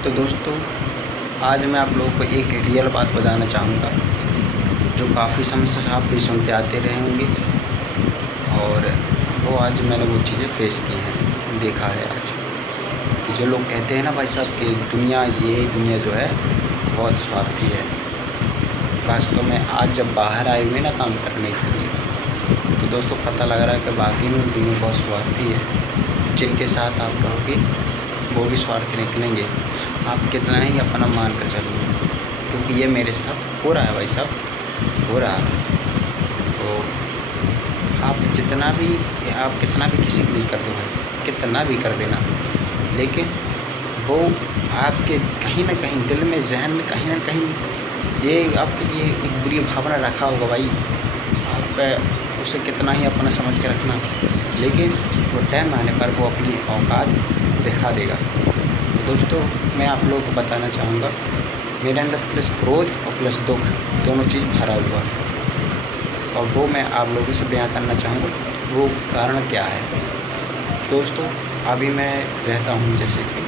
तो दोस्तों, आज मैं आप लोगों को एक रियल बात बताना चाहूँगा जो काफ़ी समय से आप भी सुनते आते रहे होंगे। और वो आज मैंने वो चीज़ें फेस की हैं, देखा है आज कि जो लोग कहते हैं ना भाई साहब कि दुनिया जो है बहुत स्वार्थी है। वास्तव में आज जब बाहर आए हुए ना काम करने के लिए, तो दोस्तों पता लग रहा है कि वाकई में दुनिया बहुत स्वार्थी है। जिनके साथ आप रहोगे वो भी स्वार्थी निकलेंगे, आप कितना ही अपना मान कर चलोगे, क्योंकि ये मेरे साथ हो रहा है भाई साहब, हो रहा है। तो आप कितना भी किसी के लिए कर दो भाई, कितना भी कर देना, लेकिन वो आपके कहीं ना कहीं दिल में, जहन में कहीं ना कहीं ये आपके लिए एक बुरी भावना रखा होगा भाई। आप उसे कितना ही अपना समझ के रखना, लेकिन वो टाइम आने पर वो अपनी औकात दिखा देगा। तो दोस्तों, मैं आप लोगों को बताना चाहूँगा, मेरे अंदर प्लस क्रोध और प्लस दुख दोनों चीज़ भरा हुआ है, और वो मैं आप लोगों से बयां करना चाहूँगा। वो कारण क्या है दोस्तों? अभी मैं रहता हूँ, जैसे कि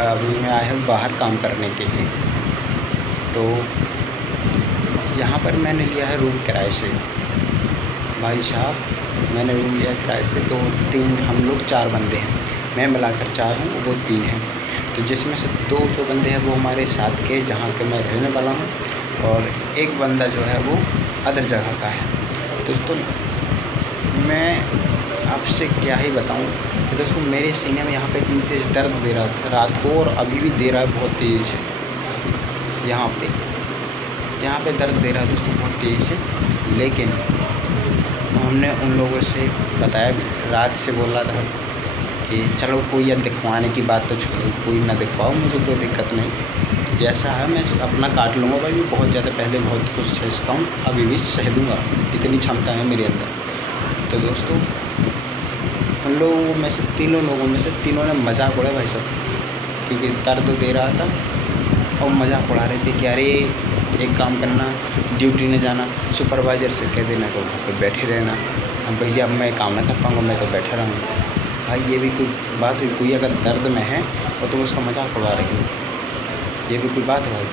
अभी मैं आया हूँ बाहर काम करने के लिए। तो यहाँ पर मैंने लिया है रूम किराए से। भाई साहब, मैंने रूम लिया किराए से, तो हम लोग 4 बंदे हैं, मैं मिलाकर 4 हूँ, वो 3 हैं। तो जिसमें से 2 जो बंदे हैं वो हमारे साथ के, जहाँ के मैं रहने वाला हूँ, और एक बंदा जो है वो अदर जगह का है। दोस्तों, मैं आपसे क्या ही बताऊँ कि दोस्तों मेरे सीने में यहाँ पे इतनी तेज़ दर्द दे रहा था रात को, और अभी भी दे रहा है बहुत तेज़ से। यहाँ पे दर्द दे रहा है दोस्तों बहुत तेज़ से। लेकिन हमने उन लोगों से बताया भी, रात से बोल रहा था कि चलो कोई या दिखवाने की बात तो छोड़ो, कोई ना दिखवाओ, मुझे कोई दिक्कत नहीं, जैसा है मैं अपना काट लूँगा भाई। मैं बहुत ज़्यादा पहले बहुत कुछ सह सकता हूँ, अभी भी सह लूँगा, इतनी क्षमता है मेरे अंदर। तो दोस्तों, उन लोगों में से तीनों ने मजाक उड़ाया भाई साहब, क्योंकि दर्द दे रहा था और मजाक उड़ा रहे थे कि अरे एक काम करना, ड्यूटी न जाना, सुपरवाइज़र से कह देना कि वहाँ पर बैठे रहना। अब भैया मैं काम ना कर पाऊँगा, मैं तो बैठे रहूँगा। भाई ये भी कोई बात हुई? कोई अगर दर्द में है और तुम उसका मजाक उड़ा रही हो, ये भी कोई बात है भाई?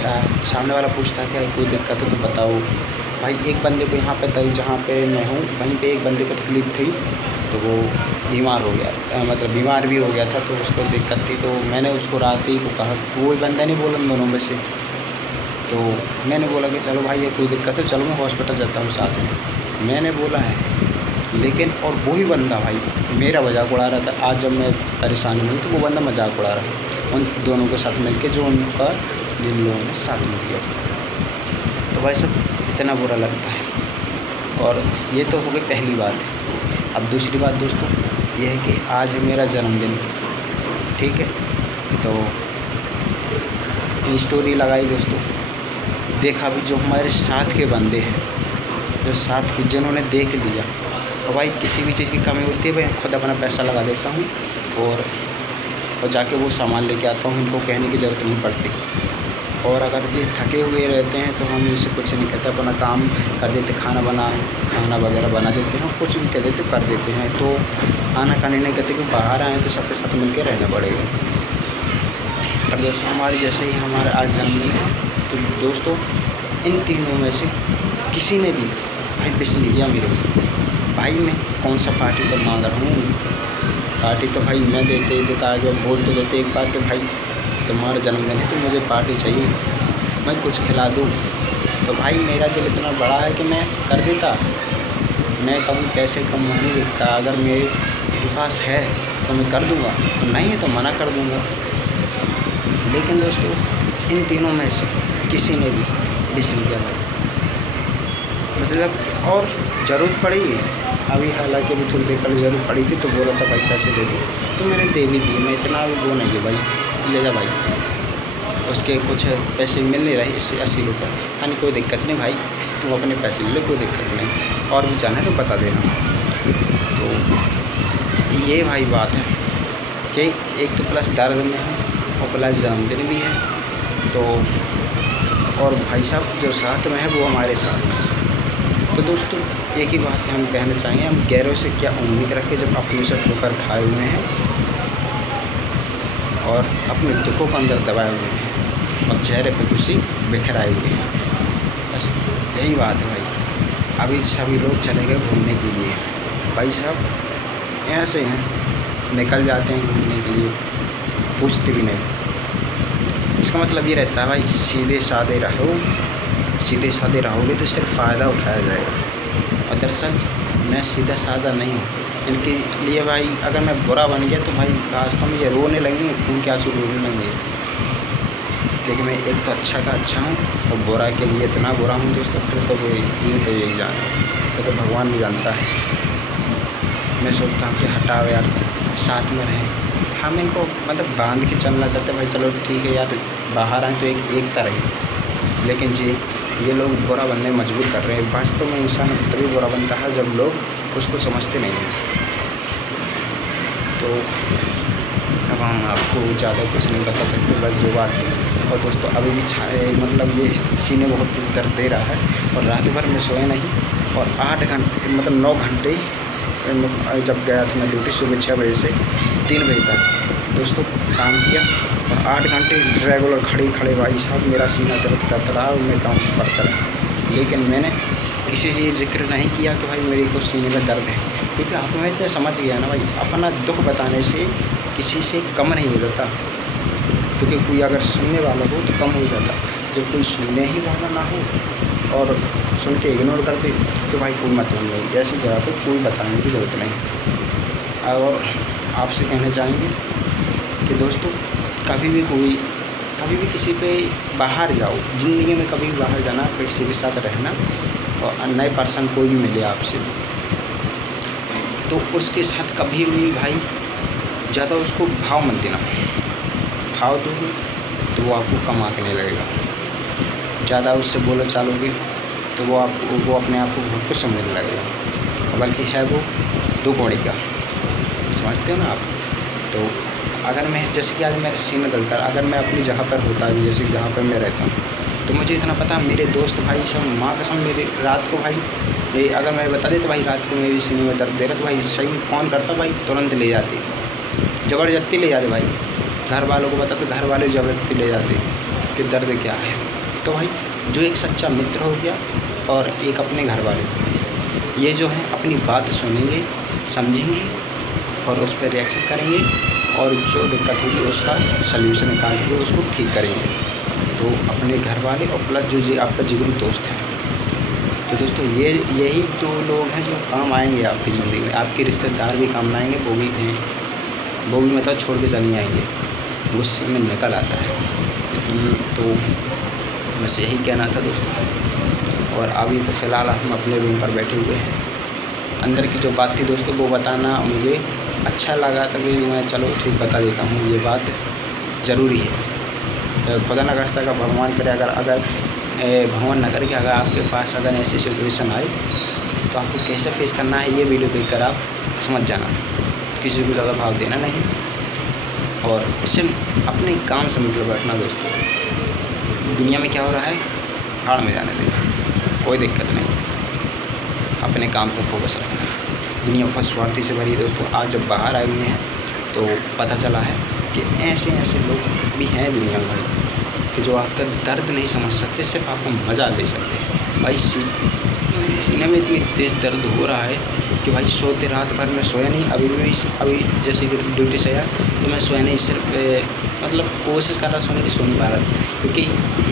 तो सामने वाला पूछता है कि कोई दिक्कत है तो बताओ। भाई एक बंदे को यहाँ पे जहाँ पे मैं हूँ वहीं पे एक बंदे को तकलीफ़ थी, तो वो बीमार हो गया, मतलब बीमार भी हो गया था, तो उसको दिक्कत थी। तो मैंने उसको रात ही को कहा, वो बंदा नहीं बोला दोनों में से, तो मैंने बोला कि चलो भाई ये कोई दिक्कत है, चलो मैं हॉस्पिटल जाता हूँ साथ में, मैंने बोला है। लेकिन और वही बंदा भाई मेरा मजाक उड़ा रहा था। आज जब मैं परेशानी में हूँ तो वो बंदा मजाक उड़ा रहा है उन दोनों के साथ मिलके, जिन लोगों ने साथ में किया। तो भाई सब इतना बुरा लगता है। और ये तो हो गई पहली बात। अब दूसरी बात दोस्तों ये है कि आज है मेरा जन्मदिन, ठीक है। तो स्टोरी लगाई दोस्तों, देखा भी जो हमारे साथ के बंदे हैं, जो साथ के जिन्होंने देख लिया। और भाई किसी भी चीज़ की कमी होती है, मैं खुद अपना पैसा लगा देता हूँ और जाके वो सामान लेके आता हूँ, इनको कहने की ज़रूरत नहीं पड़ती। और अगर ये थके हुए रहते हैं तो हम इनसे कुछ नहीं कहते, अपना काम कर देते, खाना वगैरह बना देते हैं, कुछ भी कह देते कर देते हैं। तो खाना खाने नहीं कहते कि बाहर आए तो सबके साथ मिल के रहना पड़ेगा। और दोस्तों हमारे जैसे ही हमारा आज जन्मदिन है, तो दोस्तों इन तीनों में से किसी ने भी भाई विश नहीं किया मेरे को। भाई मैं कौन सा पार्टी तो मांग रहा हूँ, पार्टी तो भाई मैं देते ही देता, आगे बोल तो देते एक बार कि भाई तुम्हारा जन्मदिन है तो मुझे पार्टी चाहिए, मैं कुछ खिला दूँ। तो भाई मेरा दिल इतना बड़ा है कि मैं कर देता, मैं कभी पैसे कम नहीं देखता। अगर मेरे पास है तो मैं कर दूँगा, नहीं है तो मना कर दूँगा। लेकिन दोस्तों इन तीनों में से किसी ने भी विश नहीं किया भाई, मतलब। और ज़रूरत पड़ी अभी, हालांकि अभी थोड़ी देर पहले ज़रूरत पड़ी थी, तो बोला था भाई पैसे दे दो, तो मैंने दे भी दिए। मैं इतना भी वो नहीं है भाई, ले जा भाई, उसके कुछ पैसे मिल नहीं रहे, इससे 80 रुपये, यानी कोई दिक्कत नहीं भाई, तुम अपने पैसे ले लो, कोई दिक्कत नहीं, और भी चाहे तो बता देना। तो ये भाई बात है कि एक तो प्लस दर्द में है और प्लस जन्मदिन भी है। तो और भाई साहब जो साथ में है वो हमारे साथ में। तो दोस्तों एक ही बात हम कहना चाहेंगे, हम गैरों से क्या उम्मीद रखें जब अपने से ठोकर खाए हुए हैं। और अपने दुखों को अंदर दबाए हुए हैं और चेहरे पे खुशी बिखराए हुए हैं। बस यही बात है भाई। अभी सभी लोग चले गए घूमने के लिए, भाई साहब ऐसे हैं, निकल जाते हैं घूमने के लिए, पूछते भी नहीं। इसका मतलब ये रहता है भाई सीधे साधे रहो, सीधे साधे रहोगे तो सिर्फ फ़ायदा उठाया जाएगा। और दरअसल मैं सीधा साधा नहीं हूँ इनके लिए भाई। अगर मैं बुरा बन गया तो भाई रास्ते में ये रोने लगेंगे, खून के आंसू रोने लगेंगे, क्योंकि मैं एक तो अच्छा का अच्छा हूँ और बुरा के लिए इतना बुरा हूँ दोस्तों। फिर तो यही जाने तो भगवान भी जानता है। मैं सोचता हूँ कि हटाओ यार, साथ में रहें। हम इनको मतलब बांध के चलना चाहते भाई, चलो ठीक है यार, बाहर आए तो एकता रही। लेकिन जी ये लोग बुरा बनने मजबूर कर रहे हैं। वास्तव में इंसान तभी बुरा बनता है जब लोग उसको समझते नहीं हैं। तो अब हम आपको ज़्यादा कुछ नहीं बता सकते, बस जो बात है। और दोस्तों अभी भी मतलब ये सीने बहुत तेज़ दर्द दे रहा है और रात भर में सोया नहीं। और 8 घंटे मतलब 9 घंटे जब गया था मैं ड्यूटी सुबह 6 बजे से 3 बजे तक दोस्तों काम किया और 8 घंटे रेगुलर खड़े भाई साहब मेरा सीना दर्द करता रहा और मैं काम करता रहा। लेकिन मैंने किसी से जिक्र नहीं किया कि भाई मेरे को सीने में दर्द है, क्योंकि आप मैं इतना समझ गया ना भाई, अपना दुख बताने से किसी से कम नहीं हो जाता। क्योंकि कोई अगर सुनने वाला हो तो कम हो जाता, जब कोई सुनने ही वाला ना हो और सुन के इग्नोर कर दे तो भाई कोई मतलब नहीं। ऐसी जगह पे कोई बताने की ज़रूरत नहीं। और आपसे कहना चाहेंगे कि दोस्तों कभी भी किसी पे बाहर जाओ, ज़िंदगी में कभी भी बाहर जाना, किसी के साथ रहना और नए पर्सन कोई भी मिले आपसे तो उसके साथ कभी भी भाई ज़्यादा उसको भाव मत देना। भाव दोगे तो वो आपको कम आंकने लगेगा। ज़्यादा उससे बोलो चालोगे तो वो अपने आप को बहुत कुछ समझने लगेगा, बल्कि है वो 2 कौड़ी का। समझते हो ना आप। तो अगर मैं जैसे कि आज मेरे सीना दलता, अगर मैं अपनी जगह पर होता जैसे जहाँ पर मैं रहता हूँ तो मुझे इतना पता मेरे दोस्त भाई सब माँ कसम मेरे रात को भाई अगर मैं बता देता भाई रात को मेरी सीने में दर्द दे रहा तो भाई सही फ़ोन करता भाई, तुरंत ले जाते, ज़बरदस्ती ले जाते भाई। घर वालों को बताते, घर वाले ज़बरदस्ती ले जाते कि दर्द क्या है। तो भाई जो एक सच्चा मित्र हो गया और एक अपने घर वाले, ये जो है अपनी बात सुनेंगे, समझेंगे और उस पर रिएक्शन करेंगे और जो दिक्कत होगी उसका सल्यूशन निकाल के उसको ठीक करेंगे। तो अपने घर वाले और प्लस जो आपका जिगरी दोस्त है। तो दोस्तों यही 2 लोग हैं जो काम आएंगे आपकी ज़िंदगी में। आपके रिश्तेदार भी काम आएंगे, वो भी मतलब छोड़ के चले आएंगे, गुस्से में निकल आता है। तो बस यही कहना था दोस्तों। और अभी तो फ़िलहाल हम अपने रूम पर बैठे हुए हैं। अंदर की जो बात थी दोस्तों वो बताना मुझे अच्छा लगा था कि मैं चलो ठीक बता देता हूँ, ये बात ज़रूरी है। खुदा न खास्ता का भगवान करे अगर भगवान न करे कि अगर आपके पास अगर ऐसी सिचुएशन आए तो आपको कैसे फेस करना है, ये वीडियो देखकर आप समझ जाना। किसी को ज़्यादा भाव देना नहीं और इससे अपने काम से मतलब रखना दोस्तों। दुनिया में क्या हो रहा है भाड़ में जाने देना, कोई दिक्कत नहीं, अपने काम पर फोकस रखना। दुनिया बहुत स्वार्थी से भरी है दोस्तों। आज जब बाहर आए हुए हैं तो पता चला है कि ऐसे लोग भी हैं दुनिया में कि जो आपका दर्द नहीं समझ सकते, सिर्फ आपको मज़ा दे सकते हैं। भाई सीने में इतनी तेज़ दर्द हो रहा है कि भाई सोते रात भर में सोया नहीं। अभी जैसे कि ड्यूटी से आया तो मैं सोया नहीं, सिर्फ मतलब कोशिश कर रहा सोने की, सो नहीं पा रहा क्योंकि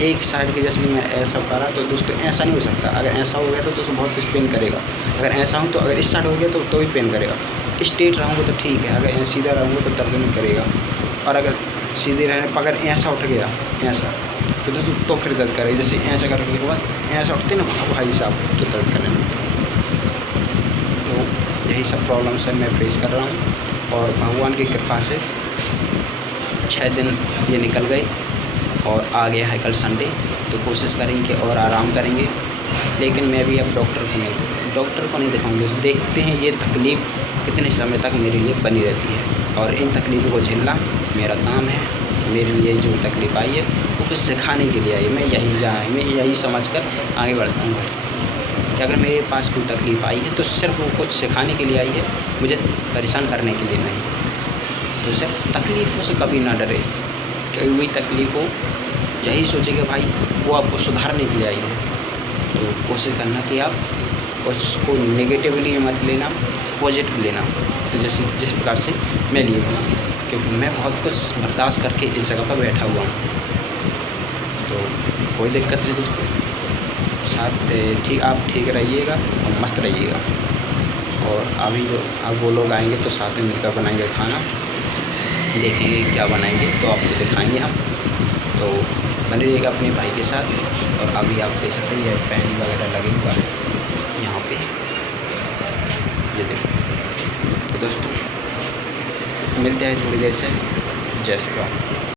एक साइड की जैसे कि मैं ऐसा पा रहा। तो दोस्तों ऐसा नहीं हो सकता। अगर ऐसा हो गया तो दोस्तों बहुत कुछ पेन करेगा। अगर ऐसा हूँ तो अगर इस साइड हो गया तो भी पेन करेगा। स्ट्रेट रहूँगा तो ठीक है, अगर सीधा रहूँगा तो दर्द नहीं करेगा। और अगर सीधे रहने पर अगर ऐसा उठ गया ऐसा तो दोस्तों तो फिर दर्द करेगा। जैसे ऐसा करने के बाद ऐसा उठते ना भाई साहब तो दर्द करने लगता है। तो यही सब प्रॉब्लम्स है मैं फेस कर रहा हूँ और भगवान की कृपा से 6 दिन ये निकल गए और आ गया है कल संडे। तो कोशिश करेंगे और आराम करेंगे। लेकिन मैं भी अब डॉक्टर को नहीं दिखाऊंगा। देखते हैं ये तकलीफ़ कितने समय तक मेरे लिए बनी रहती है और इन तकलीफ़ों को झेलना मेरा काम है। मेरे लिए जो तकलीफ़ आई है वो कुछ सिखाने के लिए आई है। मैं यही समझकर आगे बढ़ता हूँ कि अगर मेरे पास कोई तकलीफ़ आई है तो सिर्फ वो कुछ सिखाने के लिए आई है, मुझे परेशान करने के लिए नहीं। तो उसे तकलीफ़ों से कभी ना डरे। कोई भी तकलीफ़ हो यही सोचे कि भाई वो आपको सुधारने के लिए आई है। तो कोशिश करना कि आप कोशिश को नेगेटिवली मत लेना, पॉजिटिव लेना। तो जैसे जिस प्रकार से मैं लिए हूँ, क्योंकि मैं बहुत कुछ बर्दाश्त करके इस जगह पर बैठा हुआ हूँ। तो कोई दिक्कत नहीं दोस्तों, साथ ठीक आप ठीक रहिएगा और मस्त रहिएगा। और अभी जो अब वो लोग आएंगे तो साथ में मिलकर बनाएंगे खाना, देखेंगे क्या बनाएंगे तो आपको दिखाएंगे हम। तो बने रहिएगा अपने भाई के साथ। और अभी आप देख सकते हैं ये फैन वगैरह लगे हुआ है यहाँ पे, ये देखो। तो दोस्तों मिलते हैं थोड़ी देर से। जय श्री राम।